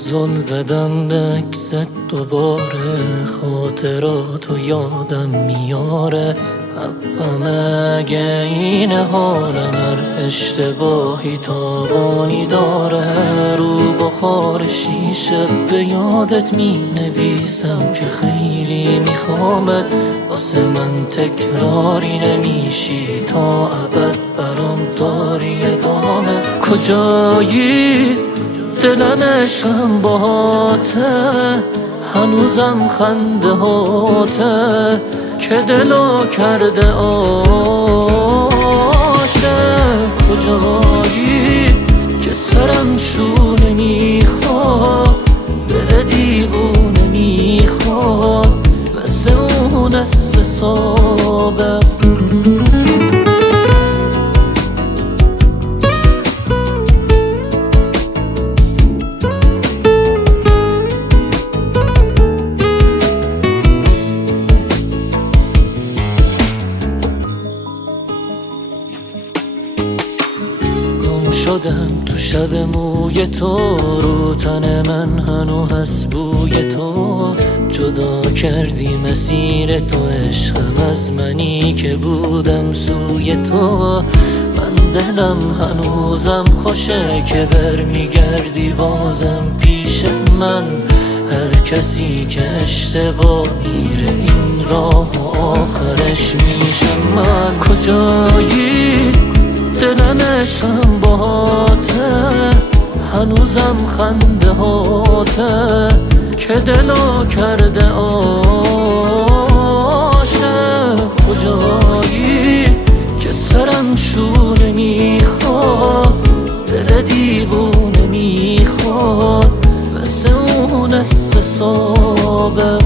زل زدم به عکست دوباره، خاطراتو یادم میاره. حقم اگه این حالم، هر اشتباهی تاوانی داره. رو بخار شیشه به یادت می نویسم که خیلی میخوامت، واسه من تکراری نمیشی، تا ابد برام داری ادامه. کجایی؟ دلم عشقم باهاته، هنوزم خنده هاته که دلو کرده عاشق. کجایی که سرم شونه میخواد، دل دیوونه میخواد، مثل اون استثابه. شدم تو شب موی تو، رو تن من هنو هست بوی تو. جدا کردی مسیر تو عشقم از منی که بودم سوی تو. من دلم هنوزم خوشه که برمیگردی بازم پیش من. هر کسی که اشتباه میره این راه آخرش میشه من. کجایی؟ دلم عشقم باهاته، هنوزم خنده هاته که دلو کرده عاشق. کجایی که سرم شونه میخواد، دل دیوونه میخواد، مثل اون استثابه.